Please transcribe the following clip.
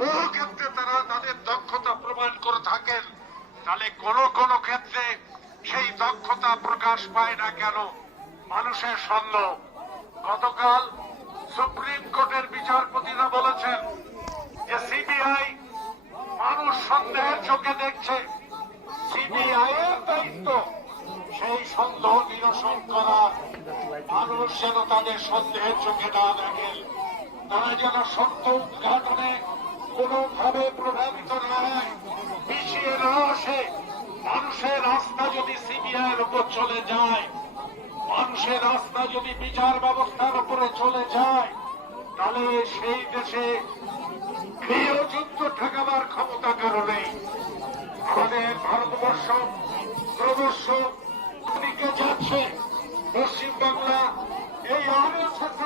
বহু ক্ষেত্রে তারা তাদের দক্ষতা প্রমাণ করে থাকেন। তাহলে কোন কোন ক্ষেত্রে সেই দক্ষতা প্রকাশ পায় না কেন? মানুষের সন্দেহ গতকাল সুপ্রিম কোর্টের বিচারপতিরা বলেছেন যে সিবিআই মানুষ সন্দেহের চোখে দেখছে। সিবিআই এর দায়িত্ব সেই সন্দেহ নিরসন করা। মানুষ যেন তাদের সন্দেহের চোখে না দেখেন। তারা যেন সত্য উদ্ঘাটনে কোনোভাবে প্রভাবিত নয় পিছিয়ে না আসে। মানুষের রাস্তা যদি সিবিআই এর উপর চলে যায়, মানুষের রাস্তা যদি বিচার ব্যবস্থার উপরে চলে যায়, তাহলে সেই দেশে গৃহযুদ্ধ ঠেকাবার ক্ষমতা কারণে আমাদের ভারতবর্ষ ক্রমশ যাচ্ছে। পশ্চিমবাংলা, এই অনিশ্চিত